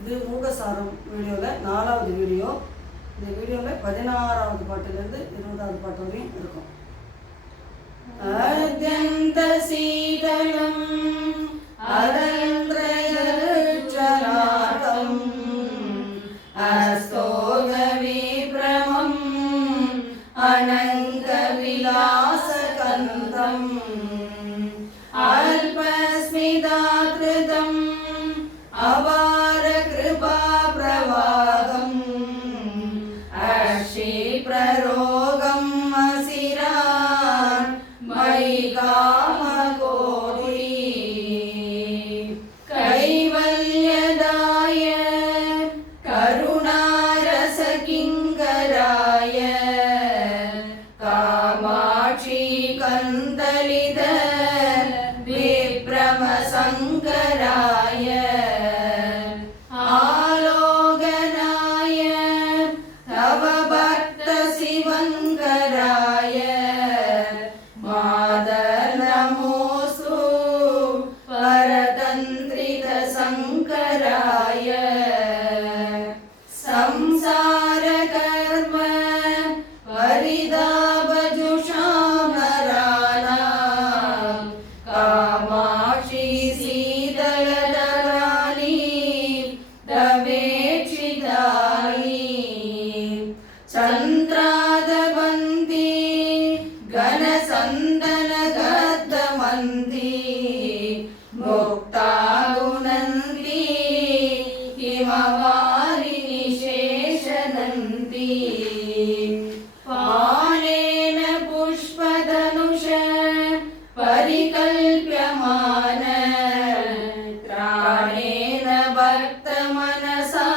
இது மூகசாரம் வீடியோவில் 4வது வீடியோ. இந்த வீடியோவில் 16வது பாட்டிலேருந்து 20வது பாட்டு வரையும் இருக்கும். அத்யந்த சீதளம் அரந்திரயருச்சராகம் அஸ்தோக விப்ரமம் அனங்க விலாசகந்தம் அல்பஸ்மிதாத்ருதம் அபார கிருபா பிரவாகம் அஷி பிரரோகம் அசிரான் மயி காமகோடி கைவல்யதாய கருணாரச கிங்கராய காமாட்சி கந்தலித விப்ரம சங்கராய ஆலோகனாய தவ பக்த சிவங்கராய மாதர் நமோசு பரதந்திரித சங்கராய சம்சார கர்ம பரிதாபஜுஷாமராணாம் காமாட்சி சீதளதராணி தவேட்சிதானி சந்திராதபந்தி கணசந்தன கர்தமந்தி முக்தா குணந்தி ஹிமவாரி நிசேஷநந்தி பாலேன புஷ்பதனுஷ பரிகல்ப்யமான த்ராணேன பக்த மனசா